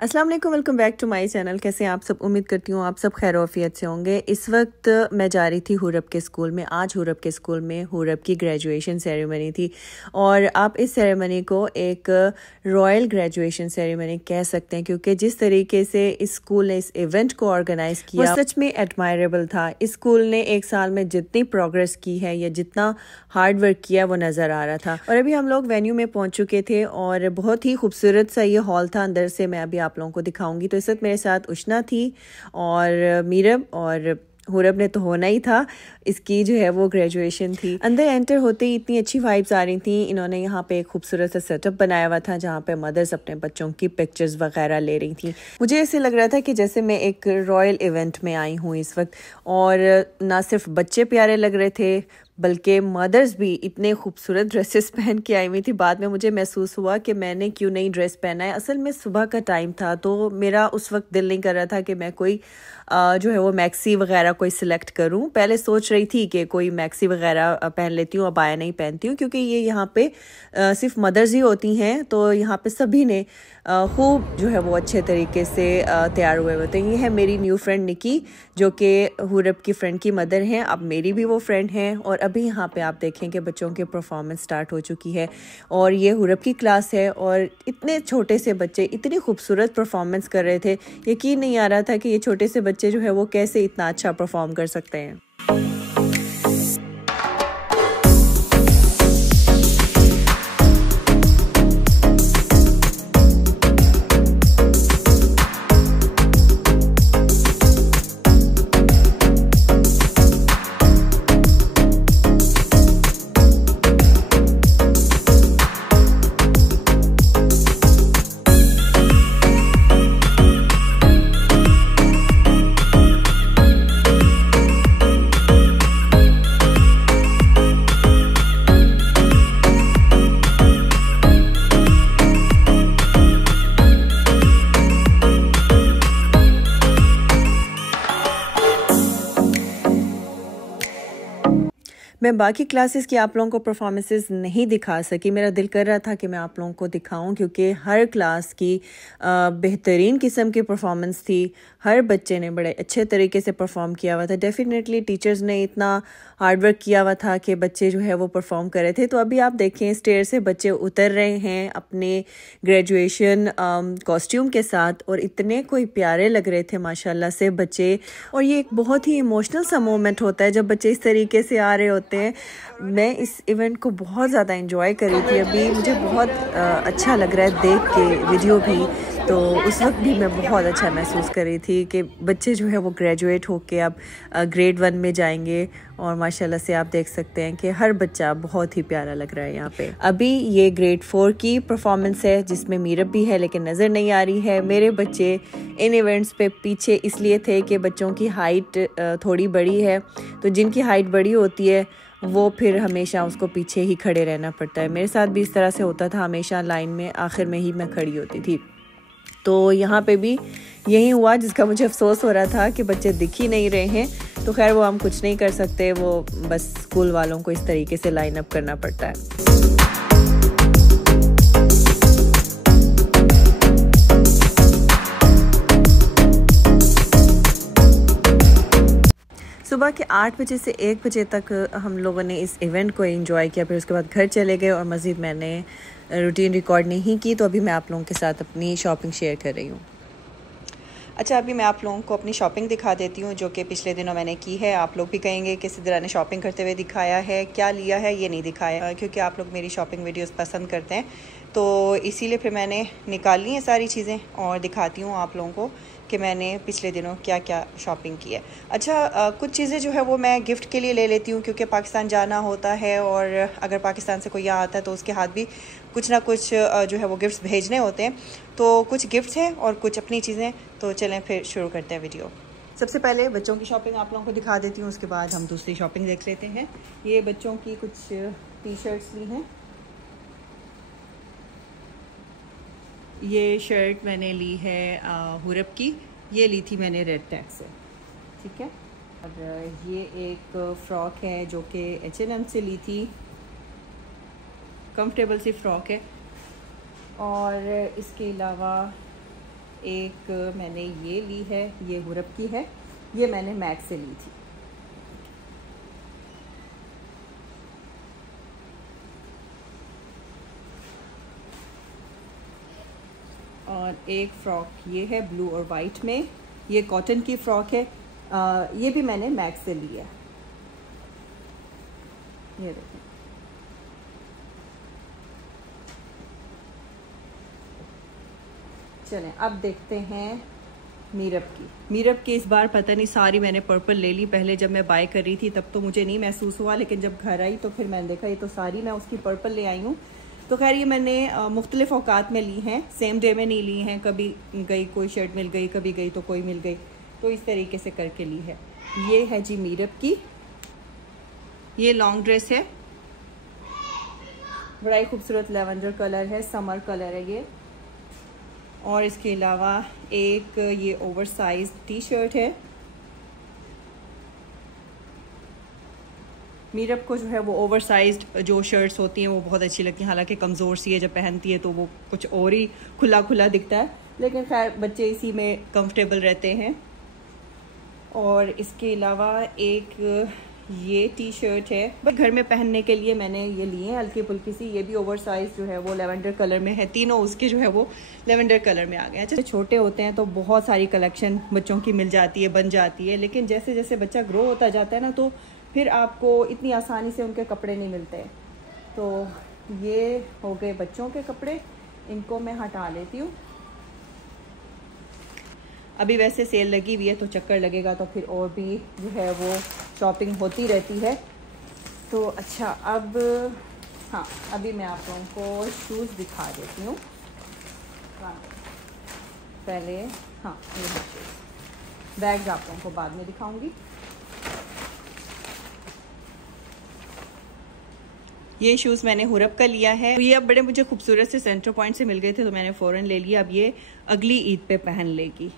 अस्सलाम वालेकुम, welcome back to my channel. कैसे हैं आप सब? उम्मीद करती हूँ आप सब खैर-ओ-आफियत से होंगे। इस वक्त मैं जा रही थी हुरब के स्कूल में। आज हुरब के स्कूल में हुरब की ग्रेजुएशन सेरेमनी थी और आप इस सेरेमनी को एक रॉयल ग्रेजुएशन सेरेमनी कह सकते हैं, क्योंकि जिस तरीके से इस स्कूल ने इस इवेंट को ऑर्गेनाइज किया वो सच में एडमायरेबल था। इस स्कूल ने एक साल में जितनी प्रोग्रेस की है या जितना हार्ड वर्क किया वो नज़र आ रहा था। और अभी हम लोग वेन्यू में पहुंच चुके थे और बहुत ही खूबसूरत सा ये हॉल था। अंदर से मैं अभी आप लोगों को दिखाऊंगी। तो इस वक्त मेरे साथ उशना थी और मीरब, और हुरब ने तो होना ही था, इसकी जो है वो ग्रेजुएशन थी। अंदर एंटर होते ही इतनी अच्छी वाइब्स आ रही थी। इन्होंने यहाँ पे एक खूबसूरत सा सेटअप बनाया हुआ था जहाँ पे मदर्स अपने बच्चों की पिक्चर्स वगैरह ले रही थी। मुझे ऐसे लग रहा था कि जैसे मैं एक रॉयल इवेंट में आई हूँ इस वक्त। और ना सिर्फ बच्चे प्यारे लग रहे थे बल्कि मदर्स भी इतने खूबसूरत ड्रेसेस पहन के आई हुई थी। बाद में मुझे महसूस हुआ कि मैंने क्यों नई ड्रेस पहना है। असल में सुबह का टाइम था तो मेरा उस वक्त दिल नहीं कर रहा था कि मैं कोई जो है वो मैक्सी वगैरह कोई सिलेक्ट करूं। पहले सोच रही थी कि कोई मैक्सी वगैरह पहन लेती हूँ, अबाया नहीं पहनती हूँ, क्योंकि ये यहाँ पे सिर्फ मदर्स ही होती हैं। तो यहाँ पे सभी ने खूब जो है वो अच्छे तरीके से तैयार हुए होते हैं। ये है मेरी न्यू फ्रेंड निकी, जो कि हुरब की फ्रेंड की मदर हैं। अब मेरी भी वो फ्रेंड हैं। और अभी यहाँ पे आप देखें कि बच्चों की परफॉर्मेंस स्टार्ट हो चुकी है और ये हुरब की क्लास है। और इतने छोटे से बच्चे इतनी खूबसूरत परफॉर्मेंस कर रहे थे, यकीन नहीं आ रहा था कि ये छोटे से बच्चे जो है वो कैसे इतना अच्छा परफॉर्म कर सकते हैं। मैं बाकी क्लासेस की आप लोगों को परफॉर्मेंसेस नहीं दिखा सकी। मेरा दिल कर रहा था कि मैं आप लोगों को दिखाऊं, क्योंकि हर क्लास की बेहतरीन किस्म की परफॉर्मेंस थी। हर बच्चे ने बड़े अच्छे तरीके से परफॉर्म किया हुआ था। डेफिनेटली टीचर्स ने इतना हार्ड वर्क किया हुआ था कि बच्चे जो है वो परफॉर्म कर रहे थे। तो अभी आप देखें स्टेयर से बच्चे उतर रहे हैं अपने ग्रेजुएशन कॉस्ट्यूम के साथ, और इतने कोई प्यारे लग रहे थे माशाल्लाह से बच्चे। और ये एक बहुत ही इमोशनल सा मोमेंट होता है जब बच्चे इस तरीके से आ रहे होते हैं। मैं इस इवेंट को बहुत ज़्यादा एंजॉय कर रही थी। अभी मुझे बहुत अच्छा लग रहा है देख के वीडियो भी। तो उस वक्त भी मैं बहुत अच्छा महसूस कर रही थी कि बच्चे जो है वो ग्रेजुएट होके अब ग्रेड 1 में जाएंगे। और माशाल्लाह से आप देख सकते हैं कि हर बच्चा बहुत ही प्यारा लग रहा है यहाँ पे। अभी ये ग्रेड 4 की परफॉर्मेंस है जिसमें मीरब भी है, लेकिन नज़र नहीं आ रही है। मेरे बच्चे इन इवेंट्स पे पीछे इसलिए थे कि बच्चों की हाइट थोड़ी बड़ी है, तो जिनकी हाइट बड़ी होती है वो फिर हमेशा उसको पीछे ही खड़े रहना पड़ता है। मेरे साथ भी इस तरह से होता था, हमेशा लाइन में आखिर में ही मैं खड़ी होती थी। तो यहाँ पे भी यही हुआ, जिसका मुझे अफसोस हो रहा था कि बच्चे दिख ही नहीं रहे हैं। तो खैर वो हम कुछ नहीं कर सकते, वो बस स्कूल वालों को इस तरीके से लाइन अप करना पड़ता है। सुबह के 8 बजे से 1 बजे तक हम लोगों ने इस इवेंट को एंजॉय किया। फिर उसके बाद घर चले गए और मज़ीद मैंने रूटीन रिकॉर्ड नहीं की। तो अभी मैं आप लोगों के साथ अपनी शॉपिंग शेयर कर रही हूँ। अच्छा, अभी मैं आप लोगों को अपनी शॉपिंग दिखा देती हूँ जो कि पिछले दिनों मैंने की है। आप लोग भी कहेंगे कि सिद्रा ने शॉपिंग करते हुए दिखाया है, क्या लिया है ये नहीं दिखाया, क्योंकि आप लोग मेरी शॉपिंग वीडियोस पसंद करते हैं। तो इसीलिए फिर मैंने निकाल ली हैं सारी चीज़ें और दिखाती हूँ आप लोगों को कि मैंने पिछले दिनों क्या क्या शॉपिंग की है। अच्छा, कुछ चीज़ें जो है वो मैं गिफ्ट के लिए ले लेती हूँ, क्योंकि पाकिस्तान जाना होता है और अगर पाकिस्तान से कोई यहाँ आता है तो उसके हाथ भी कुछ ना कुछ जो है वो गिफ्ट्स भेजने होते हैं। तो कुछ गिफ्ट्स हैं और कुछ अपनी चीज़ें। तो चलें फिर शुरू करते हैं वीडियो। सबसे पहले बच्चों की शॉपिंग आप लोगों को दिखा देती हूँ, उसके बाद हम दूसरी शॉपिंग देख लेते हैं। ये बच्चों की कुछ टी शर्ट्स ली हैं। ये शर्ट मैंने ली है हुरब की, ये ली थी मैंने रेड टैग से, ठीक है। और ये एक फ़्रॉक है जो कि H&M से ली थी, कंफर्टेबल सी फ़्रॉक है। और इसके अलावा एक मैंने ये ली है, ये हुरब की है, ये मैंने मैट से ली थी। और एक फ़्रॉक ये है ब्लू और वाइट में, ये कॉटन की फ़्रॉक है, ये भी मैंने मैक्स से ली है। ये देखें, चलें अब देखते हैं मीरब की इस बार पता नहीं सारी मैंने पर्पल ले ली। पहले जब मैं बाय कर रही थी तब तो मुझे नहीं महसूस हुआ, लेकिन जब घर आई तो फिर मैंने देखा ये तो सारी मैं उसकी पर्पल ले आई हूँ। तो खैर ये मैंने मुख्तलिफ औकात में ली हैं, सेम डे में नहीं ली हैं। कभी गई कोई शर्ट मिल गई, कभी गई तो कोई मिल गई, तो इस तरीके से करके ली है। ये है जी मीरब की, ये लॉन्ग ड्रेस है, बड़ा ही खूबसूरत लेवेंडर कलर है, समर कलर है ये। और इसके अलावा एक ये ओवरसाइज टी शर्ट है। मीरब को जो है वो ओवरसाइज्ड जो शर्ट्स होती हैं वो बहुत अच्छी लगती हैं, हालांकि कमज़ोर सी है, जब पहनती है तो वो कुछ और ही खुला खुला दिखता है, लेकिन खैर बच्चे इसी में कंफर्टेबल रहते हैं। और इसके अलावा एक ये टी शर्ट है, बस घर में पहनने के लिए मैंने ये लिए हैं, हल्की फुल्की सी। ये भी ओवरसाइज जो है वो लेवेंडर कलर में है, तीनों उसके जो है वो लेवेंडर कलर में आ गए हैं। अच्छा, छोटे होते हैं तो बहुत सारी कलेक्शन बच्चों की मिल जाती है, बन जाती है, लेकिन जैसे जैसे बच्चा ग्रो होता जाता है ना तो फिर आपको इतनी आसानी से उनके कपड़े नहीं मिलते। तो ये हो गए बच्चों के कपड़े, इनको मैं हटा लेती हूँ। अभी वैसे सेल लगी हुई है तो चक्कर लगेगा तो फिर और भी जो है वो शॉपिंग होती रहती है। तो अच्छा, अब हाँ, अभी मैं आप लोगों को शूज़ दिखा देती हूँ। पहले हाँ, ये शूज़, बैग्स आप लोगों को बाद में दिखाऊंगी। ये शूज़ मैंने हुरब का लिया है, ये अब बड़े मुझे खूबसूरत से सेंटर पॉइंट से मिल गए थे तो मैंने फ़ौरन ले लिया। अब ये अगली ईद पे पहन लेगी।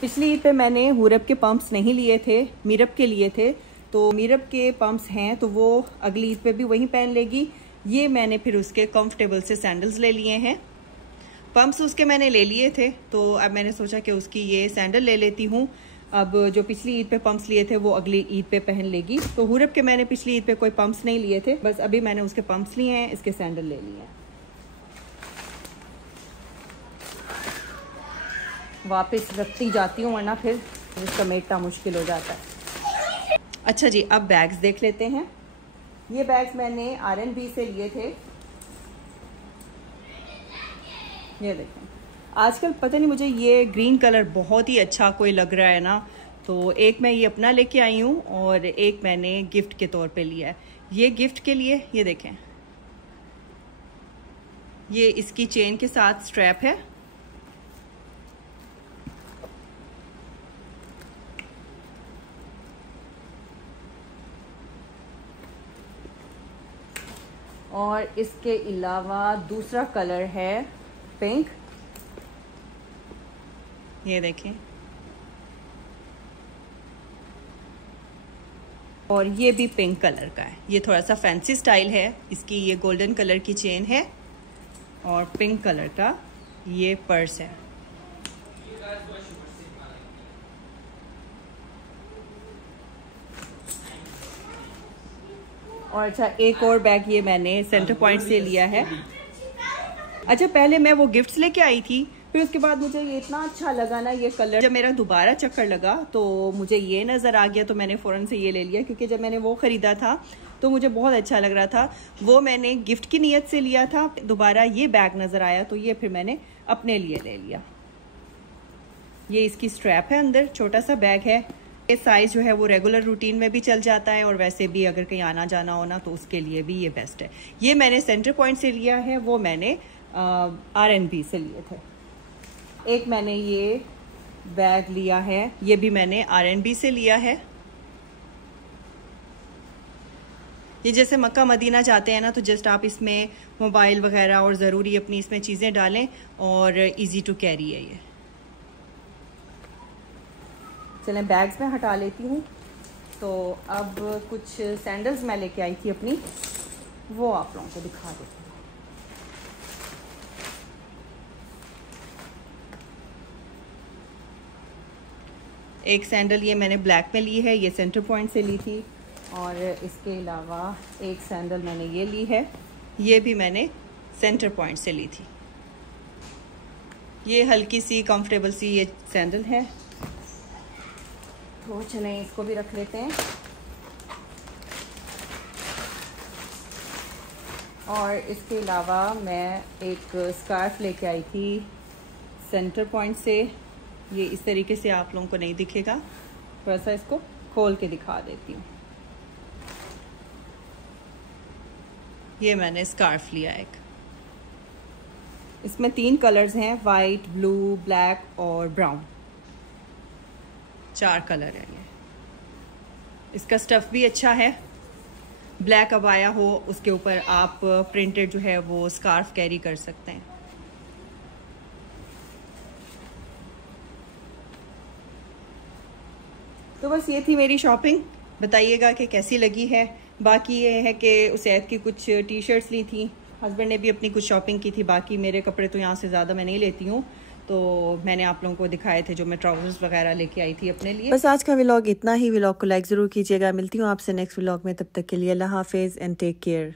पिछली ईद पे मैंने हुरब के पम्प्स नहीं लिए थे, मीरब के लिए थे, तो मीरब के पम्प्स हैं तो वो अगली ईद पे भी वहीं पहन लेगी। ये मैंने फिर उसके कंफर्टेबल से सैंडल्स ले लिए हैं। पम्प्स उसके मैंने ले लिए थे तो अब मैंने सोचा कि उसकी ये सैंडल ले लेती हूँ। अब जो पिछली ईद पे पम्प्स लिए थे वो अगली ईद पे पहन लेगी। तो हुरब के मैंने पिछली ईद पे कोई पम्प्स नहीं लिए थे, बस अभी मैंने उसके पम्प्स लिए हैं, इसके सैंडल ले लिए हैं। वापस रखती जाती हूँ वरना फिर समेटना मुश्किल हो जाता है। अच्छा जी, अब बैग्स देख लेते हैं। ये बैग्स मैंने R&B से लिए थे। ये देखें, आजकल पता नहीं मुझे ये ग्रीन कलर बहुत ही अच्छा कोई लग रहा है ना, तो एक मैं ये अपना लेके आई हूँ और एक मैंने गिफ्ट के तौर पे लिया है। ये गिफ्ट के लिए, ये देखें, ये इसकी चेन के साथ स्ट्रैप है। और इसके अलावा दूसरा कलर है पिंक, ये देखें। और ये भी पिंक कलर का है, ये थोड़ा सा फैंसी स्टाइल है। इसकी ये गोल्डन कलर की चेन है और पिंक कलर का ये पर्स है। और अच्छा, एक और बैग ये मैंने सेंटर पॉइंट से लिया है। अच्छा, पहले मैं वो गिफ्ट्स लेके आई थी, फिर उसके बाद मुझे ये इतना अच्छा लगा ना ये कलर, जब मेरा दोबारा चक्कर लगा तो मुझे ये नज़र आ गया तो मैंने फ़ौरन से ये ले लिया, क्योंकि जब मैंने वो ख़रीदा था तो मुझे बहुत अच्छा लग रहा था। वो मैंने गिफ्ट की नीयत से लिया था, दोबारा ये बैग नज़र आया तो ये फिर मैंने अपने लिए ले लिया। ये इसकी स्ट्रैप है, अंदर छोटा सा बैग है। ये साइज़ जो है वो रेगुलर रूटीन में भी चल जाता है और वैसे भी अगर कहीं आना जाना हो ना तो उसके लिए भी ये बेस्ट है। ये मैंने सेंटर पॉइंट से लिया है, वो मैंने R&B से लिए थे। एक मैंने ये बैग लिया है, ये भी मैंने R&B से लिया है। ये जैसे मक्का मदीना जाते हैं ना तो जस्ट आप इसमें मोबाइल वगैरह और ज़रूरी अपनी इसमें चीज़ें डालें और इजी टू कैरी है ये। चलें, बैग्स में हटा लेती हूँ। तो अब कुछ सैंडल्स मैं लेके आई थी अपनी, वो आप लोगों को दिखा देती हूँ। एक सैंडल ये मैंने ब्लैक में ली है, ये सेंटर पॉइंट से ली थी। और इसके अलावा एक सैंडल मैंने ये ली है, ये भी मैंने सेंटर पॉइंट से ली थी। ये हल्की सी कंफर्टेबल सी ये सैंडल है, तो चलें इसको भी रख लेते हैं। और इसके अलावा मैं एक स्कार्फ लेके आई थी सेंटर पॉइंट से। ये इस तरीके से आप लोगों को नहीं दिखेगा, थोड़ा सा इसको खोल के दिखा देती हूँ। ये मैंने स्कार्फ लिया एक, इसमें 3 कलर्स हैं, वाइट, ब्लू, ब्लैक और ब्राउन, 4 कलर है ये। इसका स्टफ़ भी अच्छा है। ब्लैक अबाया हो उसके ऊपर आप प्रिंटेड जो है वो स्कार्फ कैरी कर सकते हैं। तो बस ये थी मेरी शॉपिंग, बताइएगा कि कैसी लगी है। बाकी ये है कि उसैद की कुछ टी शर्ट्स ली थी, हस्बैंड ने भी अपनी कुछ शॉपिंग की थी। बाकी मेरे कपड़े तो यहाँ से ज़्यादा मैं नहीं लेती हूँ, तो मैंने आप लोगों को दिखाए थे जो मैं ट्राउजर्स वगैरह लेके आई थी अपने लिए। बस आज का व्लॉग इतना ही। व्लॉग को लाइक ज़रूर कीजिएगा। मिलती हूँ आपसे नेक्स्ट व्लॉग में, तब तक के लिए अल्लाह हाफिज़ एंड टेक केयर।